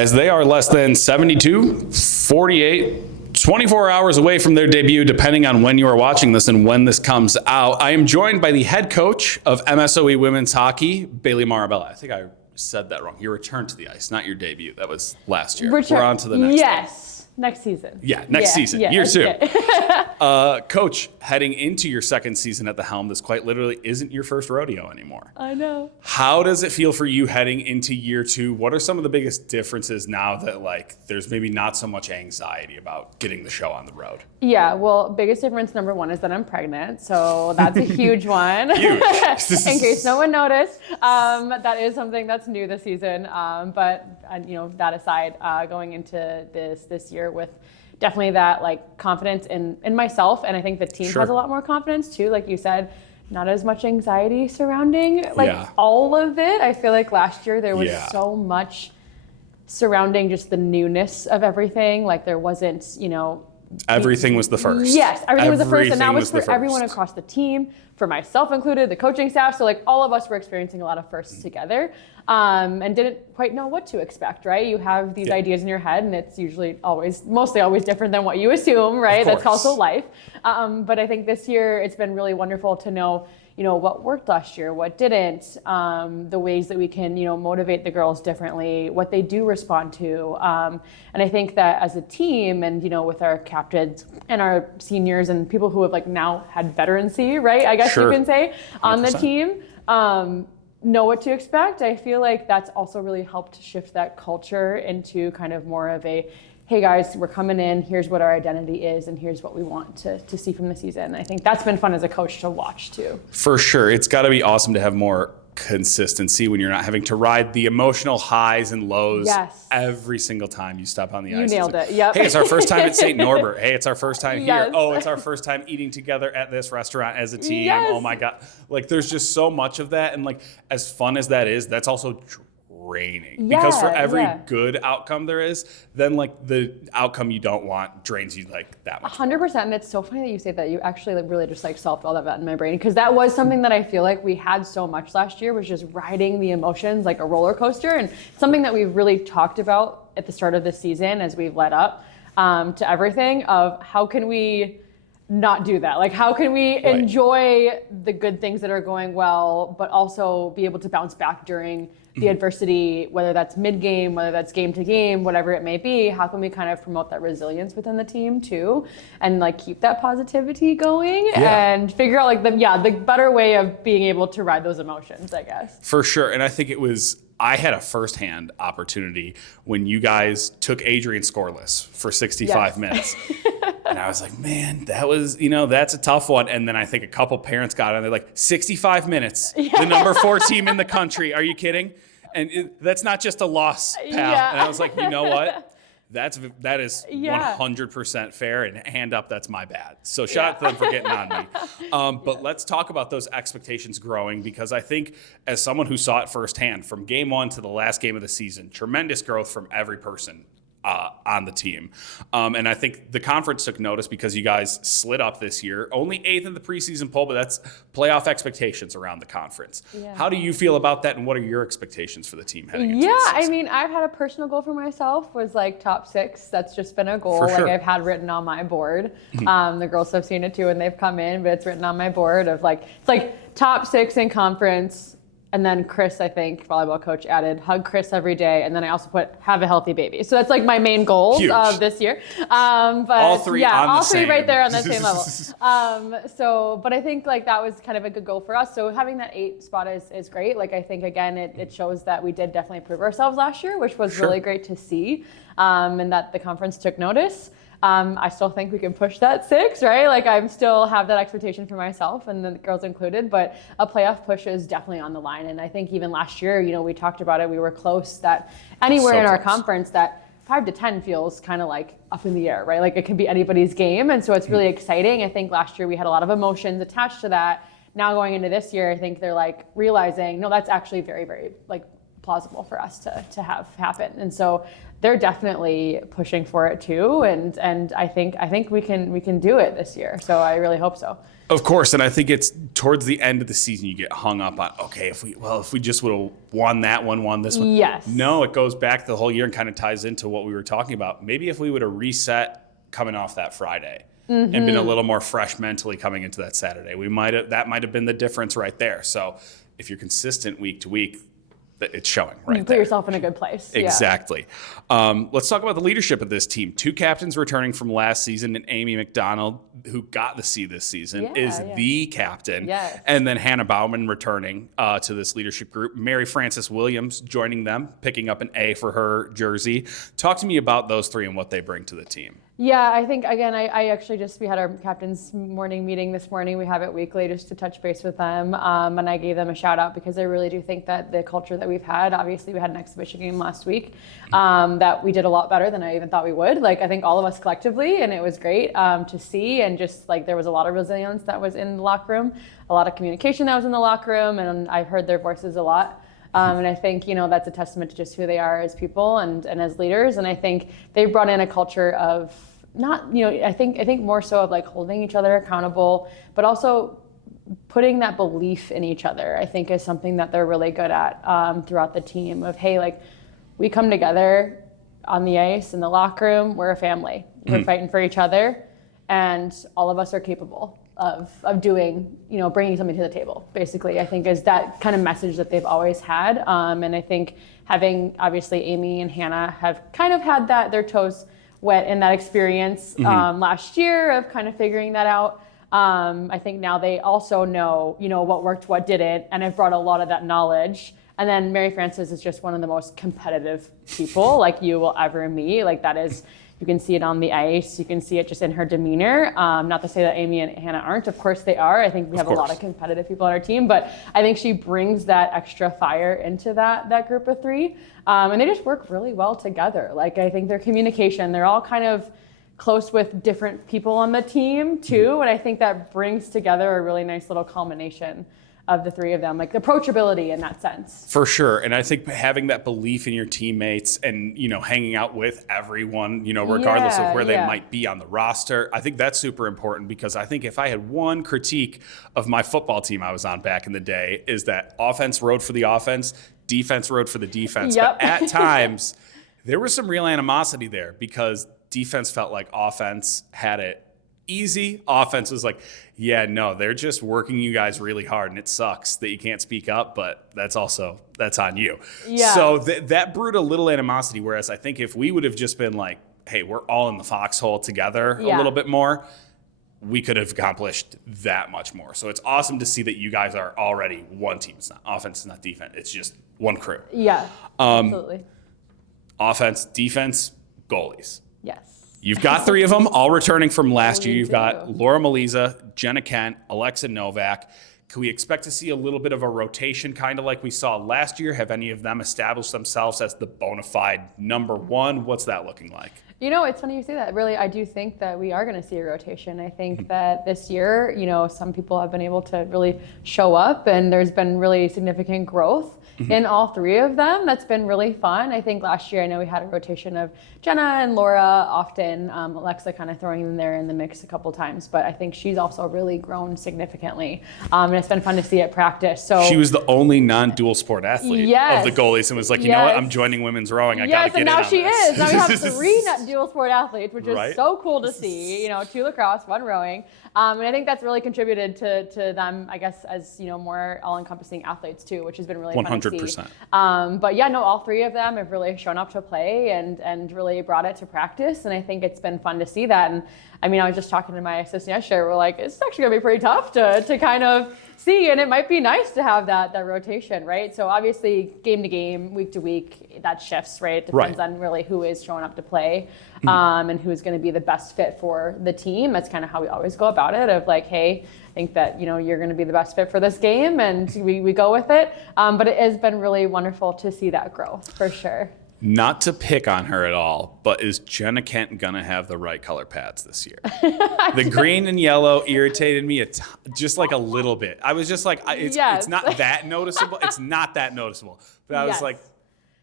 as they are less than 72, 48, 24 hours away from their debut, depending on when you are watching this and when this comes out. I am joined by the head coach of MSOE Women's Hockey, Baylee Marabella. I think I said that wrong. Your return to the ice, not your debut. That was last year. We're on to the next one. Next season. Yeah, next season, year two. Coach, heading into your second season at the helm, this quite literally isn't your first rodeo anymore. I know. How does it feel for you heading into year two? What are some of the biggest differences now that there's maybe not so much anxiety about getting the show on the road? Yeah, well, biggest difference, number one, is that I'm pregnant. So that's a huge one. Huge. In case no one noticed. That is something that's new this season. But that aside, going into this year with definitely that confidence in myself, and I think the team has a lot more confidence too. Like you said, not as much anxiety surrounding all of it. I feel like last year there was so much surrounding just the newness of everything. Like there wasn't, everything was the first. Yes, everything was the first, and that was for everyone across the team, for myself included, the coaching staff. So all of us were experiencing a lot of firsts together, and didn't quite know what to expect, right? You have these ideas in your head, and it's mostly always different than what you assume, right? That's also life. But I think this year it's been really wonderful to know, what worked last year, what didn't, the ways that we can, motivate the girls differently, what they do respond to. And I think that as a team and, with our captains and our seniors and people who have now had veterancy, right? I guess you can say, on the team, know what to expect. I feel like that's also really helped shift that culture into kind of more of a, hey guys, we're coming in, here's what our identity is, and here's what we want to see from the season. I think that's been fun as a coach to watch too. For sure. It's got to be awesome to have more consistency when you're not having to ride the emotional highs and lows every single time you step on the ice. You nailed it. Yep. Hey, it's our first time at St. Norbert. Hey, it's our first time here. Oh, it's our first time eating together at this restaurant as a team. Oh my God. There's just so much of that. And as fun as that is, that's also draining. Because for every good outcome there is, then the outcome you don't want drains you that much. 100%. And it's so funny that you say that. You actually really just solved all of that in my brain, because that was something that I feel like we had so much last year, was just riding the emotions like a roller coaster, and something that we've really talked about at the start of this season as we've led up to everything, of how can we not do that? How can we enjoy the good things that are going well, but also be able to bounce back during the adversity, whether that's mid-game, whether that's game to game, whatever it may be. How can we kind of promote that resilience within the team too, and keep that positivity going and figure out the better way of being able to ride those emotions, I guess. For sure. And I think I had a firsthand opportunity when you guys took Adrian scoreless for 65 minutes. And I was like, man, that was, that's a tough one. And then I think a couple parents got on. They're like, 65 minutes, the number 4 team in the country. Are you kidding? And that's not just a loss, pal. And I was like, you know what? That is 100% fair, and hand up, that's my bad. So shout out to them for getting on me. But let's talk about those expectations growing, because I think as someone who saw it firsthand from game one to the last game of the season, tremendous growth from every person on the team. And I think the conference took notice because you guys slid up this year. Only 8th in the preseason poll, but that's playoff expectations around the conference. How do you feel about that, and what are your expectations for the team heading into the season? I mean, I've had a personal goal for myself, was top 6. That's just been a goal. I've had written on my board. The girls have seen it too, and they've come in, but it's written on my board of it's top 6 in conference. And then Chris, I think, volleyball coach, added hug Chris every day. And then I also put have a healthy baby. So that's my main goals of this year. But all three right there on the same level. But I think that was kind of a good goal for us. So having that 8 spot is great. I think, again, it shows that we did definitely prove ourselves last year, which was really great to see. And that the conference took notice. I still think we can push that 6, right? I still have that expectation for myself, and the girls included, but a playoff push is definitely on the line. And I think even last year, we talked about it, we were close, that anywhere in our conference that 5 to 10 feels kind of up in the air, right? It could be anybody's game. And so it's really exciting. I think last year we had a lot of emotions attached to that. Now going into this year, I think they're realizing, no, that's actually very, very plausible for us to have happen. And so they're definitely pushing for it too. And I think we can do it this year. So I really hope so. Of course, and I think it's towards the end of the season you get hung up on, okay, if we just would have won that one, won this one. Yes. No, it goes back the whole year and kind of ties into what we were talking about. Maybe if we would have reset coming off that Friday and been a little more fresh mentally coming into that Saturday, that might have been the difference right there. So if you're consistent week to week, it's showing right You put there. yourself in a good place. Exactly. Let's talk about the leadership of this team. 2 captains returning from last season, and Amy McDonald, who got the C this season, is the captain. Yes. And then Hannah Bauman returning to this leadership group. Mary Frances Williams joining them, picking up an A for her jersey. Talk to me about those 3 and what they bring to the team. Yeah, I think, again, I actually we had our captain's morning meeting this morning. We have it weekly just to touch base with them. And I gave them a shout out because I really do think that the culture that we've had, obviously we had an exhibition game last week, that we did a lot better than I even thought we would. Like, I think all of us collectively, and it was great to see. And just like, there was a lot of resilience that was in the locker room, a lot of communication that was in the locker room, and I've heard their voices a lot. And I think, that's a testament to just who they are as people and as leaders. And I think they've brought in a culture of I think more so of like holding each other accountable, but also putting that belief in each other, I think is something that they're really good at throughout the team of, hey, like we come together on the ice, in the locker room, we're a family. We're fighting for each other, and all of us are capable of doing, bringing something to the table, basically, I think is that kind of message that they've always had. And I think having, obviously, Amy and Hannah have kind of had their toes wet in that experience last year of kind of figuring that out. I think now they also know, what worked, what didn't, and have brought a lot of that knowledge. And then Mary Frances is just one of the most competitive people like you will ever meet. Like that is, you can see it on the ice. You can see it just in her demeanor. Not to say that Amy and Hannah aren't. Of course they are. I think we have a lot of competitive people on our team, but I think she brings that extra fire into that group of 3. And they just work really well together. Like I think their communication, they're all kind of close with different people on the team too. And I think that brings together a really nice little culmination of the 3 of them, like approachability in that sense. For sure. And I think having that belief in your teammates and, hanging out with everyone, regardless of where they might be on the roster, I think that's super important because I think if I had one critique of my football team I was on back in the day is that offense rode for the offense, defense rode for the defense. Yep. But at times, there was some real animosity there because defense felt like offense had it easy. Offense was like, yeah, no, they're just working you guys really hard, and it sucks that you can't speak up, but that's on you. Yeah. So that brewed a little animosity, whereas I think if we would have just been like, hey, we're all in the foxhole together a little bit more, we could have accomplished that much more. So it's awesome to see that you guys are already one team. It's not offense, it's not defense. It's just one crew. Yeah, absolutely. Offense, defense, goalies. Yes. You've got 3 of them, all returning from last year. We You've do. got Laura Maliza, Jenna Kent, Alexa Novak. Can we expect to see a little bit of a rotation, kind of like we saw last year? Have any of them established themselves as the bona fide number 1? What's that looking like? It's funny you say that. Really, I do think that we are going to see a rotation. I think that this year, some people have been able to really show up, and there's been really significant growth in all 3 of them. That's been really fun. I think last year, I know we had a rotation of Jenna and Laura often, Alexa kind of throwing them there in the mix a couple times, but I think she's also really grown significantly. And it's been fun to see at practice. So she was the only non-dual sport athlete of the goalies and was like, you know what, I'm joining women's rowing. I got to get in on this. Yes, and now she is. Now we have 3 dual sport athletes, which is so cool to see. 2 lacrosse, 1 rowing. And I think that's really contributed to them, I guess, as more all-encompassing athletes too, which has been really 100%. Fun to see. But yeah, no, all 3 of them have really shown up to play and really brought it to practice. And I think it's been fun to see that. And I mean, I was just talking to my assistant yesterday. We're like, it's actually gonna be pretty tough to kind of see, and it might be nice to have that rotation, right? So obviously, game to game, week to week, that shifts, right? It depends on really who is showing up to play, and who's going to be the best fit for the team. That's kind of how we always go about it. Of like, hey, I think that you're going to be the best fit for this game, and we go with it. But it has been really wonderful to see that growth for sure. Not to pick on her at all, but is Jenna Kent going to have the right color pads this year? The green and yellow irritated me just like a little bit. I was just like, it's not that noticeable. It's not that noticeable. But I was like,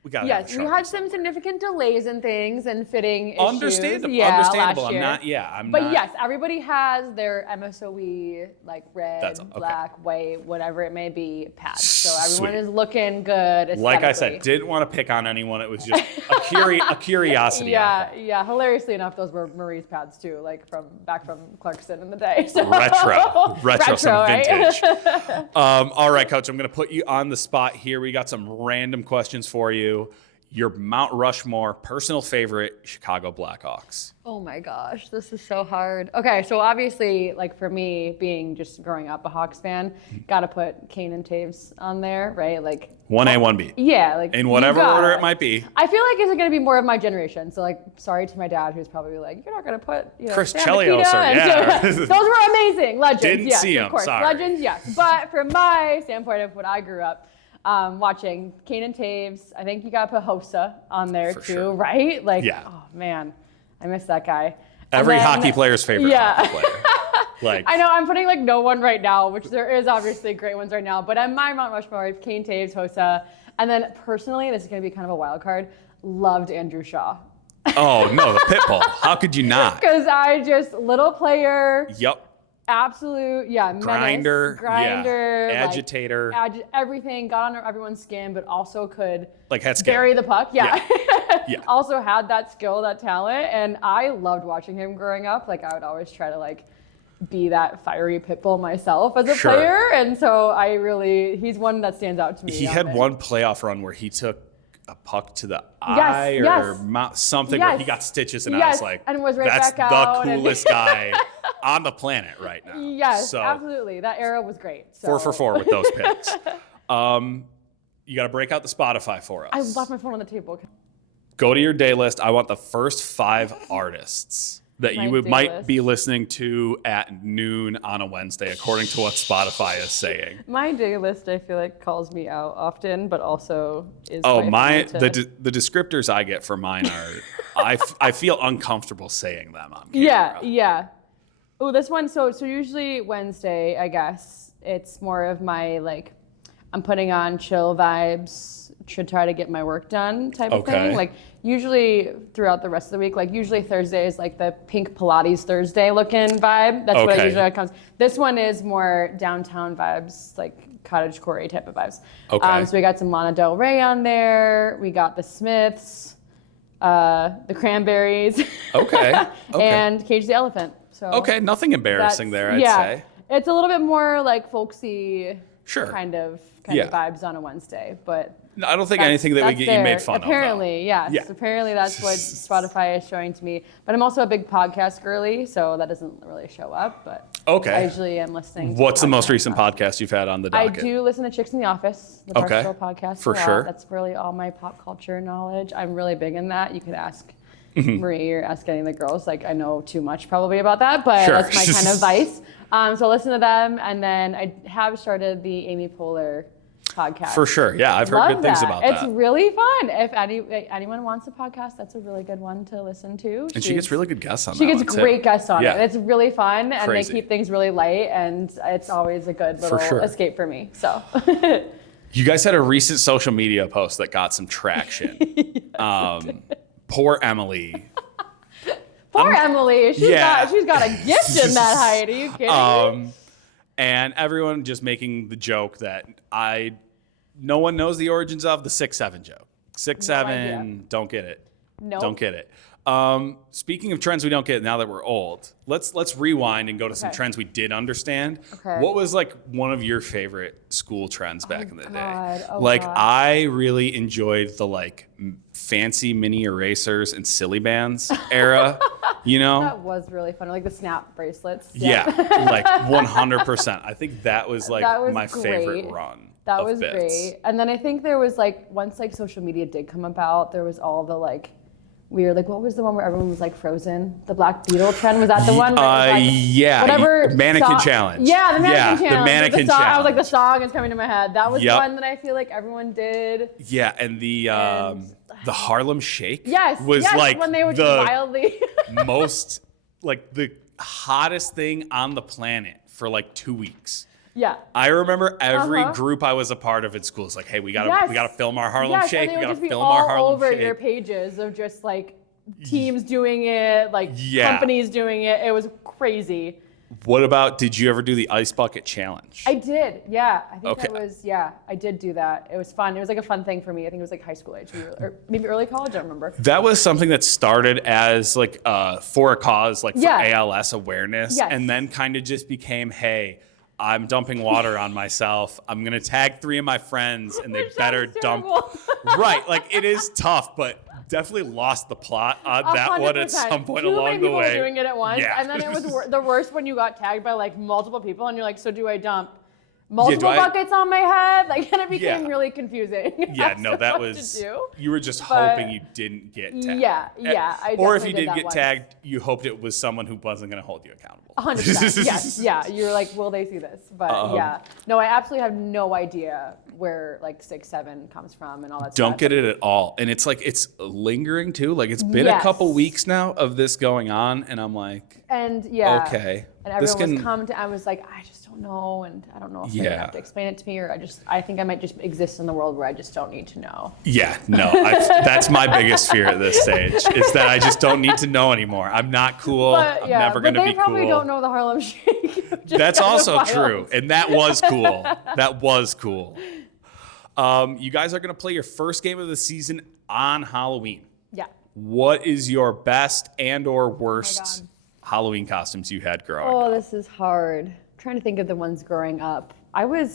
We got yes, we had some significant delays and things and fitting issues. Understandable. Last year. But yes, everybody has their MSOE, like red, black, white, whatever it may be, patch. So everyone is looking good. Like I said, didn't want to pick on anyone. It was just a curiosity. Yeah. Hilariously enough, those were Marie's pads too, like back from Clarkson in the day. So. Retro, some right? vintage. All right, Coach, I'm going to put you on the spot here. We got some random questions for you. Your Mount Rushmore personal favorite Chicago Blackhawks. Oh my gosh, this is so hard. Okay, so obviously, like for me, being just growing up a Hawks fan, gotta put Kane and Taves on there, right? Like 1A, 1B. Yeah, like in whatever order it might be. I feel like it's gonna be more of my generation. So like, sorry to my dad, who's probably like, you're not gonna put Chris Chelios. Those were amazing legends. Didn't yes, see of them. course, sorry. Legends, yes. But from my standpoint of what I grew up. Watching Kane and Taves, I think you gotta put Hossa on there too, right? Like, oh man, I miss that guy. Every hockey player's favorite hockey player. Like, I know I'm putting like no one right now, which there is obviously great ones right now, but on my Mount Rushmore, Kane, Taves, Hossa, and then personally, this is gonna be kind of a wild card. Loved Andrew Shaw. Oh no, the Pitbull. How could you not? Because I just little player. Yep. Absolute, grinder, agitator, everything, got under everyone's skin, but also could had bury the puck. Also had that skill, that talent, and I loved watching him growing up. Like I would always try to be that fiery pit bull myself as a player, and so he's one that stands out to me. He had one playoff run where he took a puck to the eye or mouth, something where he got stitches, and I was like, and was right that's back out the coolest guy on the planet right now. Yes, so, absolutely. That era was great. So. 4 for 4 with those picks. You got to break out the Spotify for us. I left my phone on the table. Go to your day list. I want the first 5 artists that you might be listening to at noon on a Wednesday, according to what Spotify is saying. My day list, I feel like, calls me out often, but also is. The descriptors I get for mine are, I feel uncomfortable saying them on camera. Yeah. Oh, this one. So usually Wednesday, I guess it's more of my I'm putting on chill vibes to try to get my work done type of thing. Like usually throughout the rest of the week, usually Thursday is the pink Pilates Thursday looking vibe. That's what usually comes. This one is more downtown vibes, like cottagecore type of vibes. So we got some Lana Del Rey on there. We got the Smiths, the Cranberries. And Cage the Elephant. So nothing embarrassing there, I'd say. It's a little bit more folksy kind of vibes on a Wednesday, but I don't think anything that we get you made fun apparently, of. Yes. Apparently that's what Spotify is showing to me. But I'm also a big podcast girly, so that doesn't really show up. But I usually am listening to What's the most recent podcast you've had on the docket? I do listen to Chicks in the Office, the Barstool podcast. For sure. That's really all my pop culture knowledge. I'm really big in that. You could ask Marie or ask any of the girls. I know too much probably about that, but that's my kind of vice. So listen to them, and then I have started the Amy Poehler podcast. For sure, yeah, I've heard good things about that. It's really fun. If anyone wants a podcast, that's a really good one to listen to. And she gets really good guests on She gets great guests on it. It's really fun, and Crazy. they keep things really light, and it's always a good little escape for me. So. You guys had a recent social media post that got some traction. Poor Emily. Emily. She's got a gift in that height. Are you kidding me? And everyone just making the joke that no one knows the origins of the 6'7" joke. 6'7", don't get it. Nope. Don't get it. Speaking of trends we don't get now that we're old, let's rewind and go to some trends we did understand. What was one of your favorite school trends back in the day? I really enjoyed the fancy mini erasers and silly bands era. That was really fun. The snap bracelets. Yeah, 100%. I think that was my favorite run. That was bits. Great. And then I think there was once social media did come about, there was all the weird, what was the one where everyone was frozen? The Black Beetle trend, was that the one? Whatever. Mannequin challenge. Yeah, the mannequin challenge. The mannequin challenge. I was the song is coming to my head. That was one that I feel like everyone did. Yeah, and the Harlem Shake. Was when they were just wildly most the hottest thing on the planet for 2 weeks. Yeah. I remember every group I was a part of at school is like, hey, we gotta film our Harlem Shake. We gotta film our Harlem Shake. Over your pages of just like teams doing it, like companies doing it. It was crazy. What about, did you ever do the ice bucket challenge? I did, yeah. I think I did do that. It was fun. It was like a fun thing for me. I think it was like high school age, or maybe early college, I don't remember. That was something that started as like for a cause, like for ALS awareness, and then kind of just became, hey, I'm dumping water on myself. I'm going to tag 3 of my friends and they better dump. Right. Like it is tough, but definitely lost the plot on that 100%. One at some point along the way. Were doing it at once. Yeah. And then it was the worst when you got tagged by like multiple people and you're like, so do I dump multiple buckets on my head? Like, and it became really confusing. Yeah, no, that was, you were just hoping you didn't get tagged. Yeah. Or if you did get tagged, you hoped it was someone who wasn't going to hold you accountable. 100%. Yes, yeah. You're like, will they see this? But yeah. No, I absolutely have no idea where like 6-7 comes from and all that stuff. Don't get it at all. And it's like, it's lingering too. Like it's been a couple weeks now of this going on. And I'm like, okay. And everyone was coming to, I was like, I just don't know. And I don't know if they have to explain it to me, or I think I might just exist in the world where I just don't need to know. Yeah, no, that's my biggest fear at this stage, is that I just don't need to know anymore. I'm not cool. I'm never going to be cool. They probably don't know the Harlem Shake. That's also true. And that was cool. That was cool. You guys are going to play your first game of the season on Halloween. Yeah. What is your best and or worst Halloween costumes you had growing up? Oh, this is hard. I'm trying to think of the ones growing up. I would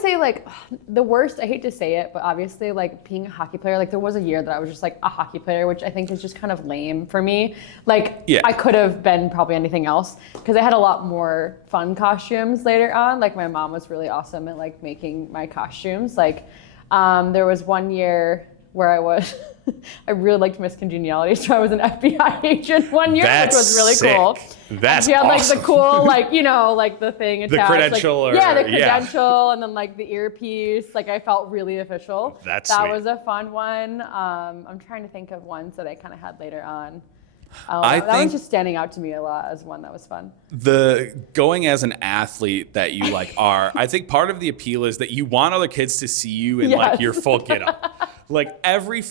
say like the worst, I hate to say it, but obviously like being a hockey player, like there was a year that I was just like a hockey player, which I think is just kind of lame for me. Like I could have been probably anything else, because I had a lot more fun costumes later on. Like my mom was really awesome at like making my costumes. Like there was one year where I really liked Miss Congeniality, so I was an FBI agent one year, which was really cool. That's she had like awesome. the cool, like, you know, like the thing attached. The credential. Like, the credential, and then like the earpiece. Like I felt really official. That was a fun one. I'm trying to think of ones that I kind of had later on. That one's just standing out to me a lot as one that was fun. The going as an athlete that you like are, I think part of the appeal is that you want other kids to see you in like your full get up. Like every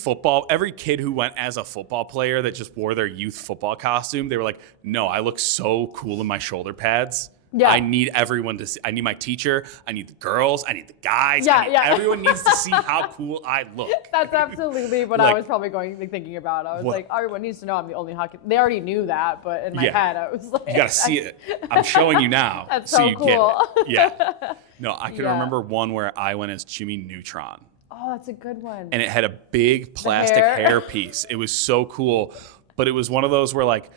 kid who went as a football player that just wore their youth football costume, they were like, no, I look so cool in my shoulder pads. Yeah. I need everyone to see. I need my teacher. I need the girls. I need the guys. Everyone needs to see how cool I look. That's absolutely what I was probably thinking about. I was like, everyone needs to know I'm the only hockey. They already knew that, but in my head, I was like, you gotta see it. I'm showing you now, that's so you cool. Get it. Yeah. No, I can remember one where I went as Jimmy Neutron. Oh, that's a good one. And it had a big plastic hair piece. It was so cool, but it was one of those where like,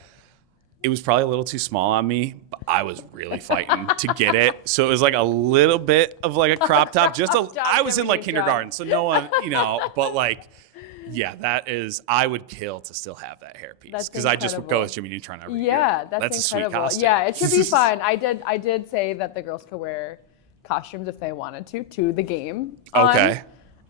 it was probably a little too small on me, but I was really fighting to get it. So it was like a little bit of like a crop top. I was in like kindergarten, so no one, but like, yeah, I would kill to still have that hairpiece, because I just would go as Jimmy Neutron every year. Yeah, that's incredible. A sweet costume. Yeah, it should be fun. I did say that the girls could wear costumes if they wanted to the game.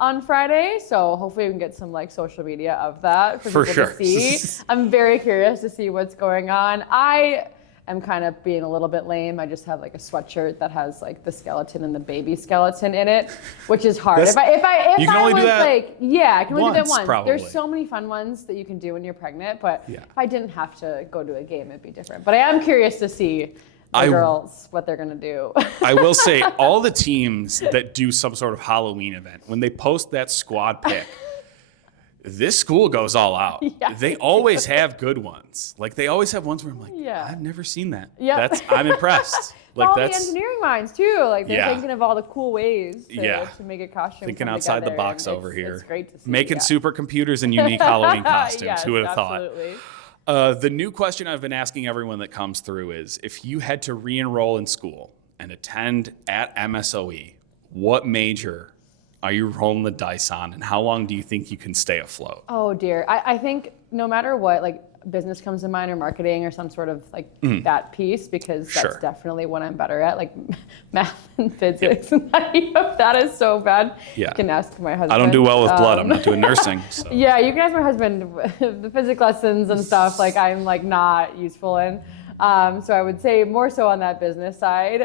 On Friday, so hopefully we can get some like social media of that for people to see. I'm very curious to see what's going on. I am kind of being a little bit lame. I just have like a sweatshirt that has like the skeleton and the baby skeleton in it, which is hard. If I can only do that once. Probably. There's so many fun ones that you can do when you're pregnant, but if I didn't have to go to a game, it'd be different. But I am curious to see girls, what they're gonna do. I will say, all the teams that do some sort of Halloween event, when they post that squad pic, this school goes all out. Yeah. They always have good ones. Like they always have ones where I'm like, I've never seen that. Yeah. I'm impressed. Like all the engineering minds too. Like they're thinking of all the cool ways to make a costume. Thinking outside the box over here. It's great to see. Making supercomputers and unique Halloween costumes. Who would have thought? Absolutely. The new question I've been asking everyone that comes through is, if you had to re-enroll in school and attend at MSOE, what major are you rolling the dice on, and how long do you think you can stay afloat? Oh dear. I think no matter what, like business comes to mind, or marketing, or some sort of like that piece, because that's definitely what I'm better at, like math and physics. And that is so bad. Yeah. You can ask my husband. I don't do well with blood. I'm not doing nursing. So. Yeah, you can ask my husband the physics lessons and stuff. Like I'm like not useful in. So I would say more so on that business side.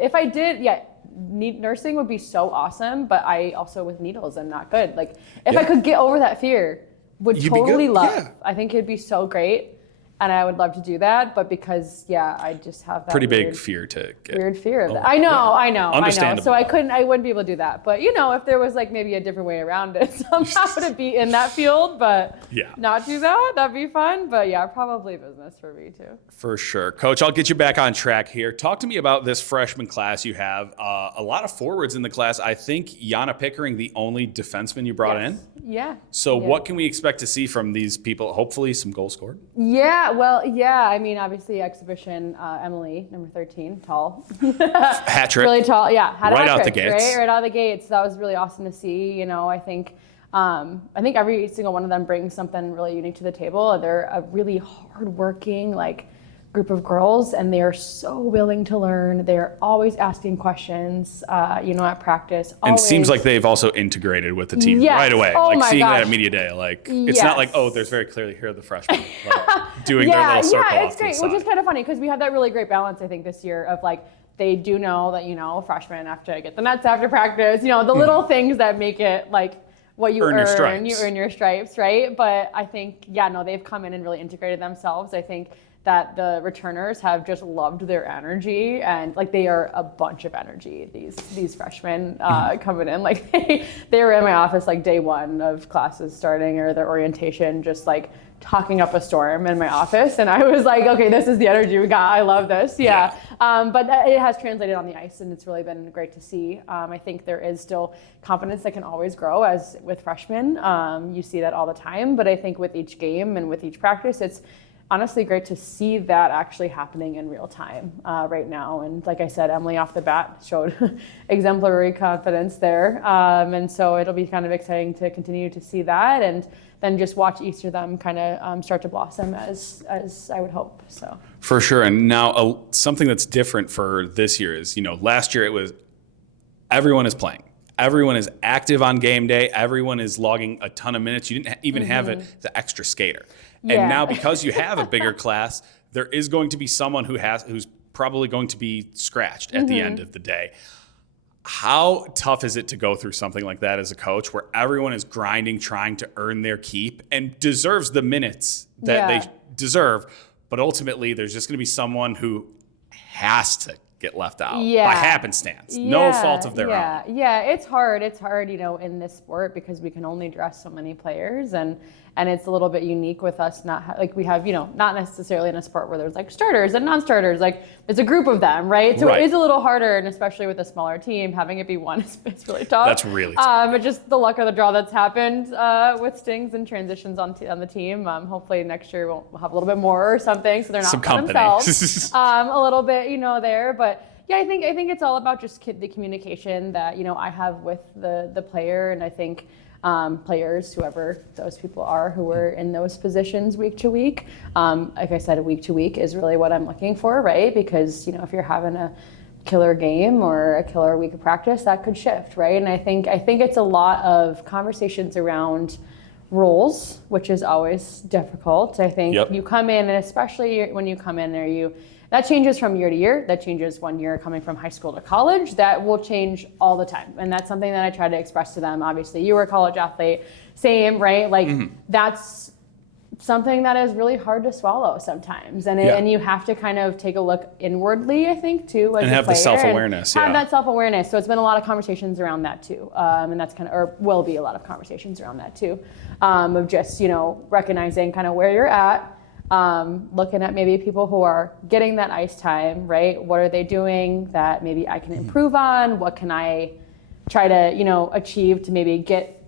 If I did, nursing would be so awesome, but I also with needles I'm not good. Like if I could get over that fear, would totally love. Yeah. I think it'd be so great. And I would love to do that, but because I just have that pretty big fear to get. Weird fear of that. I know. Understandable. So I wouldn't be able to do that. But if there was like maybe a different way around it, somehow to be in that field, but not do that, that'd be fun. But probably business for me too. For sure. Coach, I'll get you back on track here. Talk to me about this freshman class you have. A lot of forwards in the class. I think Yana Pickering, the only defenseman you brought in. Yeah. So what can we expect to see from these people? Hopefully some goals scored. Yeah. Well, I mean, obviously exhibition, Emily, number 13, tall. Hat trick. Really tall. Yeah. Had right a hat out trick, the gates. Right out of the gates. That was really awesome to see. I think every single one of them brings something really unique to the table. They're a really hardworking, group of girls, and they are so willing to learn. They're always asking questions, at practice. And it seems like they've also integrated with the team right away. Seeing that at media day, it's not like, there's very clearly here are the freshmen doing their little circle. Yeah, it's great, which is kind of funny because we have that really great balance, I think, this year of they do know that, freshmen have to get the nets after practice, the little things that make it what you earn you earn your stripes, right? But I think, they've come in and really integrated themselves. I think that the returners have just loved their energy, and they are a bunch of energy. These freshmen coming in, they were in my office day one of classes starting or their orientation, just talking up a storm in my office, and I was okay, this is the energy we got. I love this, but it has translated on the ice, and it's really been great to see. I think there is still confidence that can always grow as with freshmen. You see that all the time, but I think with each game and with each practice, it's honestly great to see that actually happening in real time right now. And like I said, Emily off the bat showed exemplary confidence there. And so it'll be kind of exciting to continue to see that and then just watch each of them kind of start to blossom as I would hope. So for sure. And now something that's different for this year is, last year it was everyone is playing. Everyone is active on game day. Everyone is logging a ton of minutes. You didn't even have the extra skater. And now because you have a bigger class, there is going to be someone who's probably going to be scratched at the end of the day. How tough is it to go through something like that as a coach where everyone is grinding, trying to earn their keep and deserves the minutes that they deserve, but ultimately there's just going to be someone who has to get left out by happenstance, no fault of their own. Yeah, it's hard, in this sport because we can only dress so many players, and it's a little bit unique with us we have, not necessarily in a sport where there's starters and non-starters, there's a group of them, right? So it is a little harder, and especially with a smaller team, having it be one it's really tough. That's really tough. But just the luck of the draw that's happened with stings and transitions on the team. Hopefully next year we'll have a little bit more or something, so they're not by themselves. A little bit, there, but I think it's all about just the communication that I have with the player, and I think players, whoever those people are who are in those positions week to week. Like I said, week to week is really what I'm looking for, right? Because if you're having a killer game or a killer week of practice, that could shift, right? And I think it's a lot of conversations around roles, which is always difficult. I think you come in, and especially when you come in there, that changes from year to year. That changes 1 year coming from high school to college. That will change all the time. And that's something that I try to express to them. Obviously, you were a college athlete, same, right? That's something that is really hard to swallow sometimes. And you have to kind of take a look inwardly, I think, too. And have the self-awareness. Have that self-awareness. So it's been a lot of conversations around that, too. And that's or will be a lot of conversations around that, too. Of just, recognizing kind of where you're at. Looking at maybe people who are getting that ice time, right? What are they doing that maybe I can improve on? What can I try to, achieve to maybe get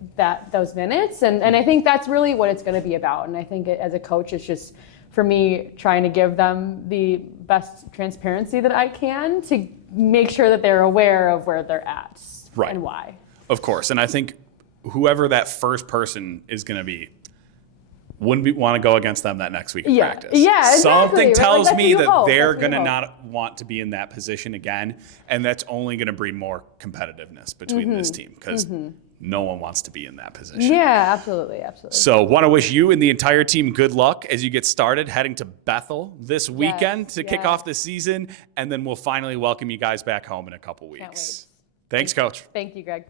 those minutes? And I think that's really what it's going to be about. And I think as a coach, it's just for me trying to give them the best transparency that I can to make sure that they're aware of where they're at and why. Of course. And I think whoever that first person is going to be, wouldn't want to go against them that next week of practice. Yeah, exactly. Something tells me that they're going to not want to be in that position again, and that's only going to breed more competitiveness between this team because no one wants to be in that position. Yeah, absolutely. So want to wish you and the entire team good luck as you get started heading to Bethel this weekend to kick off the season. And then we'll finally welcome you guys back home in a couple weeks. Thanks, Coach. Thank you, Greg.